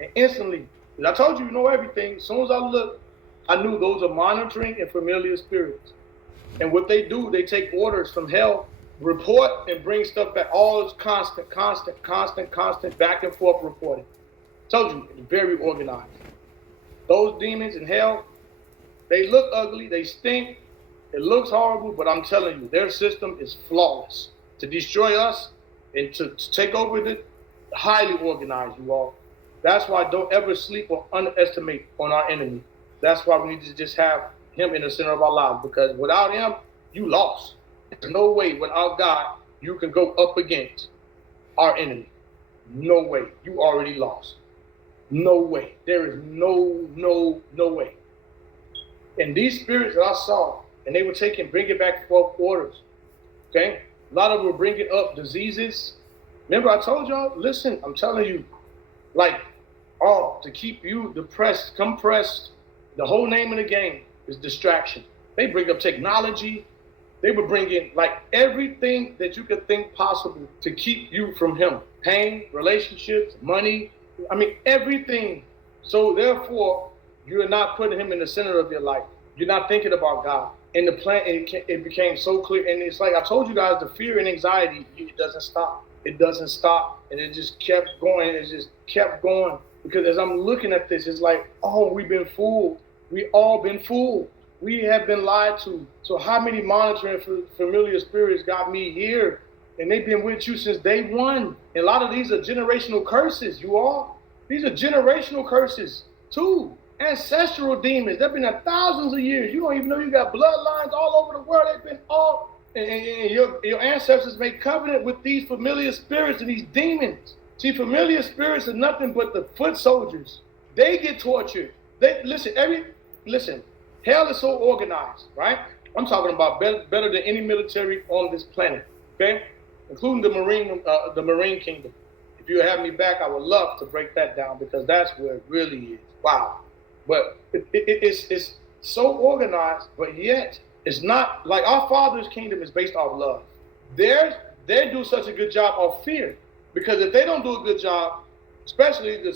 And instantly, I told you, you know everything. As soon as I looked, I knew those are monitoring and familiar spirits. And what they do, they take orders from hell, report and bring stuff back. All is constant, back and forth reporting. Told you, it's very organized. Those demons in hell, they look ugly, they stink, it looks horrible, but I'm telling you, their system is flawless. To destroy us and to take over it, highly organized, you all. That's why don't ever sleep or underestimate on our enemy. That's why we need to just have him in the center of our lives, because without him, you lost. There's no way without God you can go up against our enemy. No way. You already lost. No way. There is no way. And these spirits that I saw, and they were bringing back 12 orders. Okay? A lot of them were bringing up diseases. Remember I told y'all, listen, I'm telling you, like, to keep you depressed, compressed, the whole name of the game is distraction. They bring up technology. They were bringing, like, everything that you could think possible to keep you from him. Pain, relationships, money, I mean, everything. So therefore, you're not putting him in the center of your life. You're not thinking about God. And the plan, it became so clear. And it's like I told you guys, the fear and anxiety, it doesn't stop. It doesn't stop. And it just kept going. It just kept going. Because as I'm looking at this, it's like, oh, we've been fooled. We all been fooled. We have been lied to. So how many monitoring familiar spirits got me here? And they've been with you since day one. And a lot of these are generational curses, you all. These are generational curses, too. Ancestral demons. They've been there thousands of years. You don't even know you got bloodlines all over the world. They've been all, and your ancestors made covenant with these familiar spirits and these demons. See, familiar spirits are nothing but the foot soldiers. They get tortured. Listen, hell is so organized, right? I'm talking about better than any military on this planet, okay? Including the Marine Kingdom. If you have me back, I would love to break that down, because that's where it really is. Wow. But it's so organized, but yet it's not like our Father's kingdom is based off love. They do such a good job of fear, because if they don't do a good job, especially the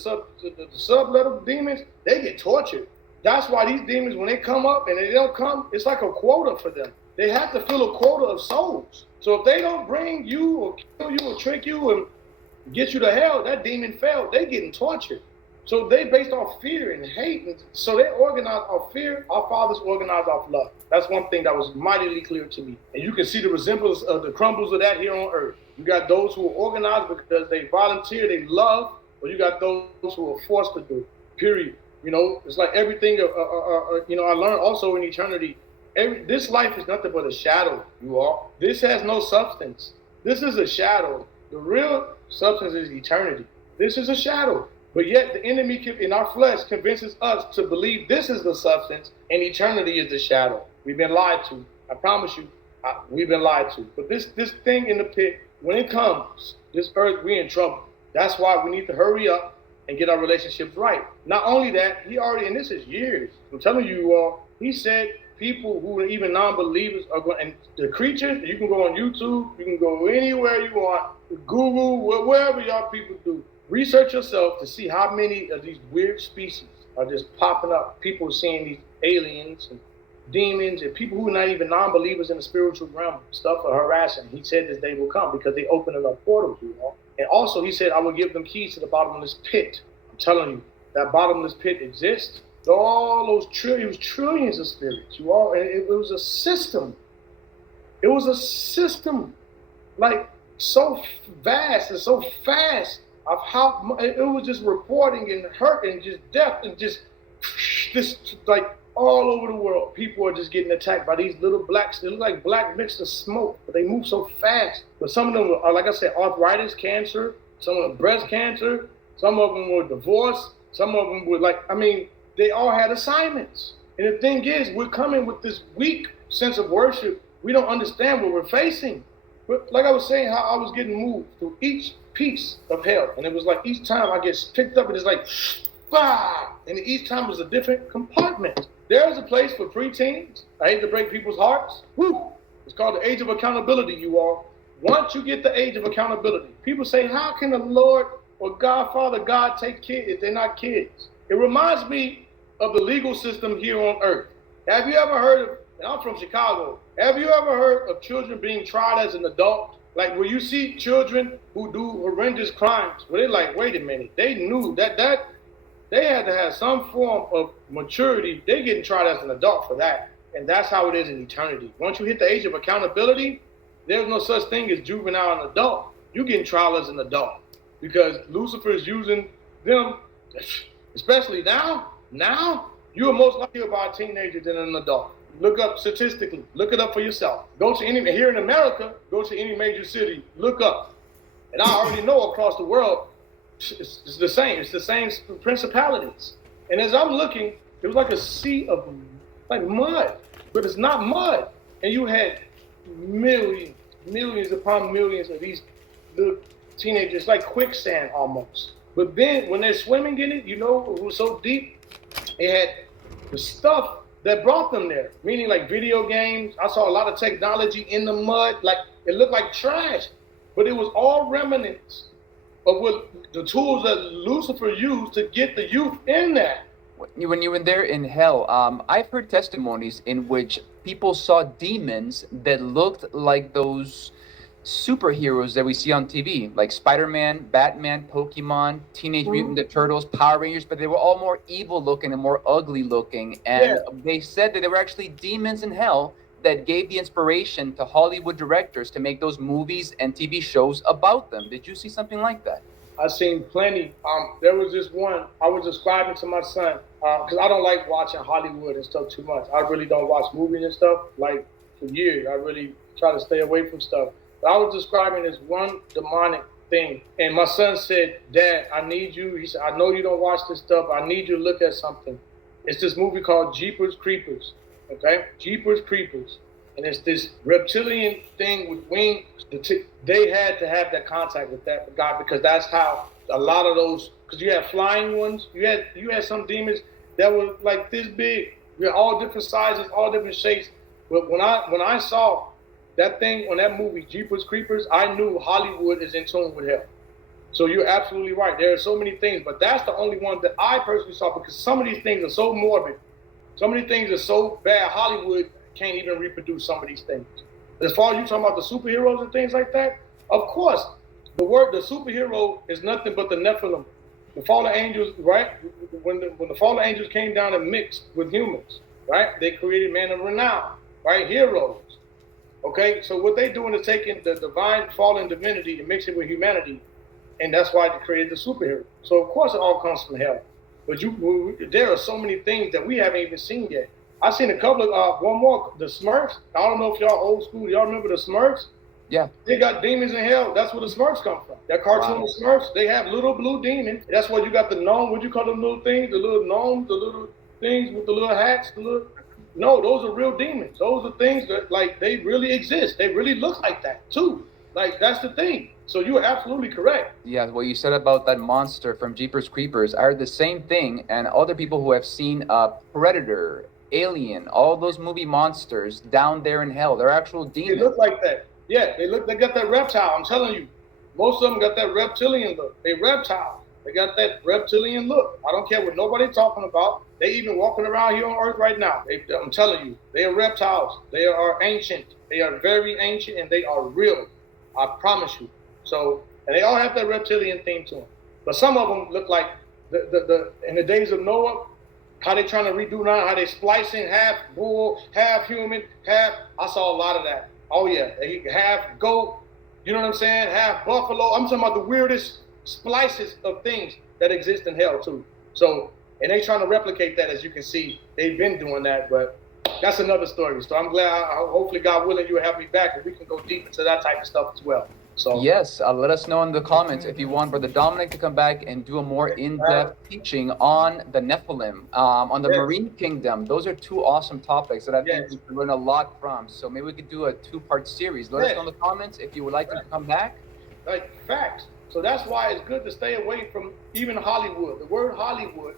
sub-level demons, they get tortured. That's why these demons, when they come up and they don't come, it's like a quota for them. They have to fill a quota of souls. So if they don't bring you or kill you or trick you and get you to hell, that demon failed. They getting tortured. So they based off fear and hate. And so they organized off fear. Our fathers organized off love. That's one thing that was mightily clear to me. And you can see the resemblance of the crumbles of that here on earth. You got those who are organized because they volunteer, they love, or you got those who are forced to do, period. You know, it's like everything, I learned also in eternity, this life is nothing but a shadow, you all. This has no substance. This is a shadow. The real substance is eternity. This is a shadow. But yet the enemy in our flesh convinces us to believe this is the substance and eternity is the shadow. We've been lied to. I promise you, we've been lied to. But this thing in the pit, when it comes, this earth, we're in trouble. That's why we need to hurry up and get our relationships right. Not only that, and this is years, I'm telling you all, he said people who are even non-believers are going, and the creatures, you can go on YouTube, you can go anywhere you want, Google, wherever y'all people do. Research yourself to see how many of these weird species are just popping up. People seeing these aliens and demons and people who are not even non-believers in the spiritual realm. Stuff are harassing. He said this day will come because they opening up portals, you know. And also he said, I will give them keys to the bottomless pit. I'm telling you, that bottomless pit exists. All those trillions of spirits, you all, and it was a system. It was a system, like so vast and so fast of how it was just reporting and hurt and just death and just like all over the world. People are just getting attacked by these little blacks. They look like black mixed with smoke, but they move so fast. But some of them are, like I said, arthritis, cancer, some of them breast cancer, some of them were divorced, some of them were they all had assignments. And the thing is, we're coming with this weak sense of worship. We don't understand what we're facing. But like I was saying, how I was getting moved through each piece of hell. And it was like each time I get picked up and it's like, bah! And each time was a different compartment. There's a place for preteens. I hate to break people's hearts. Woo! It's called the age of accountability, you all. Once you get the age of accountability, people say, how can the Lord Well, Godfather, God take kids. They're not kids. It reminds me of the legal system here on earth. Have you ever heard of, and I'm from Chicago, have you ever heard of children being tried as an adult? Like where you see children who do horrendous crimes, where they're like, wait a minute, they knew that they had to have some form of maturity. They're getting tried as an adult for that. And that's how it is in eternity. Once you hit the age of accountability, there's no such thing as juvenile and adult. You're getting trial as an adult because Lucifer is using them, especially now. Now, you're most likely about a teenager than an adult. Look up statistically. Look it up for yourself. Go to any, here in America, go to any major city. Look up. And I already know across the world, it's the same. It's the same principalities. And as I'm looking, it was like a sea of like mud, but it's not mud. And you had millions upon millions of these little teenagers, like quicksand almost. But then when they're swimming in it, you know, it was so deep, it had the stuff that brought them there, meaning like video games. I saw a lot of technology in the mud, like it looked like trash, but it was all remnants of what the tools that Lucifer used to get the youth in that. When you were there in hell, I've heard testimonies in which people saw demons that looked like those superheroes that we see on TV, like Spider-Man, Batman, Pokemon, Teenage Mutant Ninja Turtles, Power Rangers, but they were all more evil looking and more ugly looking. And they said that there were actually demons in hell that gave the inspiration to Hollywood directors to make those movies and TV shows about them. Did you see something like that? I've seen plenty. There was this one I was describing to my son because I don't like watching Hollywood and stuff too much. I really don't watch movies and stuff like for years. I really try to stay away from stuff. But I was describing this one demonic thing, and my son said, "Dad, I need you." He said, "I know you don't watch this stuff. I need you to look at something." It's this movie called Jeepers Creepers. Okay, Jeepers Creepers. And it's this reptilian thing with wings. They had to have that contact with that God because that's how a lot of those. Because you had flying ones, you had some demons that were like this big. You had all different sizes, all different shapes. But when I saw that thing on that movie, Jeepers Creepers, I knew Hollywood is in tune with hell. So you're absolutely right. There are so many things, but that's the only one that I personally saw because some of these things are so morbid. So many things are so bad. Hollywood can't even reproduce some of these things. As far as you talking about the superheroes and things like that, of course, the superhero is nothing but the Nephilim, the fallen angels, right? When the fallen angels came down and mixed with humans, right? They created men of renown, right? Heroes. Okay, so what they're doing is taking the divine fallen divinity and mixing it with humanity, and that's why they created the superhero. So of course it all comes from hell. But there are so many things that we haven't even seen yet. I've seen a couple of, one more, the Smurfs. I don't know if y'all old school, y'all remember the Smurfs? Yeah. They got demons in hell. That's where the Smurfs come from. That cartoon, The Smurfs, they have little blue demons. That's why you got the gnome, what you call them little things? The little gnomes, the little things with the little hats, no, those are real demons. Those are things that, like, they really exist. They really look like that, too. Like, that's the thing. So you're absolutely correct. Yeah, what you said about that monster from Jeepers Creepers, I heard the same thing, and other people who have seen Predator, Alien, all those movie monsters down there in hell, they're actual demons. They look like that. Yeah, they got that reptile. I'm telling you, most of them got that reptilian look. They reptile. They got that reptilian look. I don't care what nobody's talking about. They even walking around here on Earth right now. I'm telling you, they are reptiles. They are ancient. They are very ancient, and they are real. I promise you. So, and they all have that reptilian theme to them. But some of them look like the in the days of Noah, how they trying to redo now, how they splicing half bull, half human, half. I saw a lot of that. Oh yeah, half goat. You know what I'm saying? Half buffalo. I'm talking about the weirdest splices of things that exist in hell too. So, and they trying to replicate that, as you can see. They've been doing that, but that's another story. So I'm glad, hopefully God willing, you will have me back and we can go deep into that type of stuff as well. So yes, let us know in the comments if you want Brother Dominic to come back and do a more in-depth teaching on the Nephilim, on the Marine Kingdom. Those are two awesome topics that I think we can learn a lot from. So maybe we could do a two-part series. Let us know in the comments if you would like to come back. Like facts. So that's why it's good to stay away from even Hollywood. The word Hollywood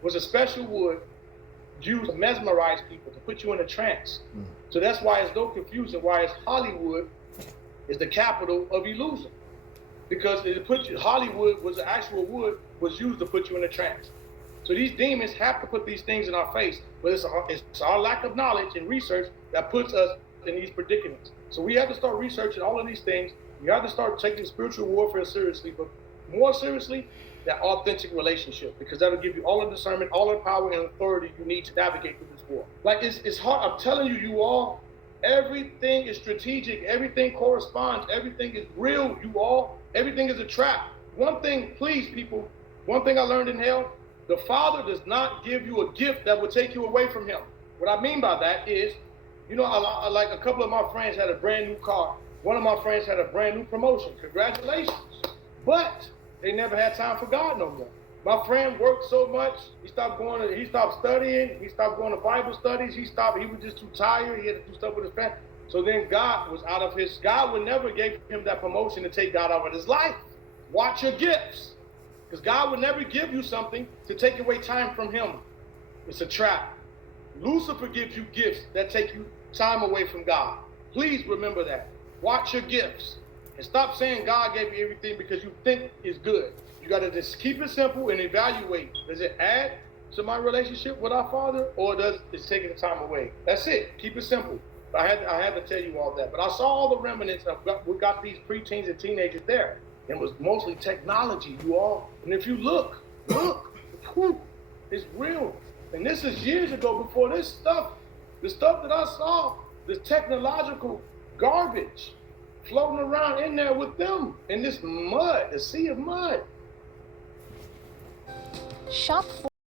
was a special word used to mesmerize people, to put you in a trance. So that's why it's no confusion why it's Hollywood is the capital of illusion. because it put you, Hollywood was the actual wood was used to put you in a trance. So these demons have to put these things in our face, but it's our lack of knowledge and research that puts us in these predicaments. So we have to start researching all of these things. We have to start taking spiritual warfare seriously, but more seriously, that authentic relationship, because that'll give you all the discernment, all the power and authority you need to navigate through this war. Like it's hard. I'm telling you, you all, everything is strategic. Everything corresponds. Everything is real. You all, everything is a trap. One thing, please, people. One thing I learned in hell: the Father does not give you a gift that will take you away from Him. What I mean by that is, you know, like a couple of my friends had a brand new car. One of my friends had a brand new promotion. Congratulations. But they never had time for God no more. My friend worked so much, he stopped studying, he stopped going to Bible studies, he was just too tired, he had to do stuff with his family. So then God would never give him that promotion to take God out of his life. Watch your gifts. Because God would never give you something to take away time from Him. It's a trap. Lucifer gives you gifts that take you time away from God. Please remember that. Watch your gifts. And stop saying God gave you everything because you think it's good. You got to just keep it simple and evaluate. Does it add to my relationship with our Father, or does it take the time away? That's it. Keep it simple. I had to tell you all that. But I saw all the remnants of we got these preteens and teenagers there. It was mostly technology, you all. And if you look, whew, it's real. And this is years ago before this stuff, the stuff that I saw, this technological garbage floating around in there with them in this mud, the sea of mud. Shop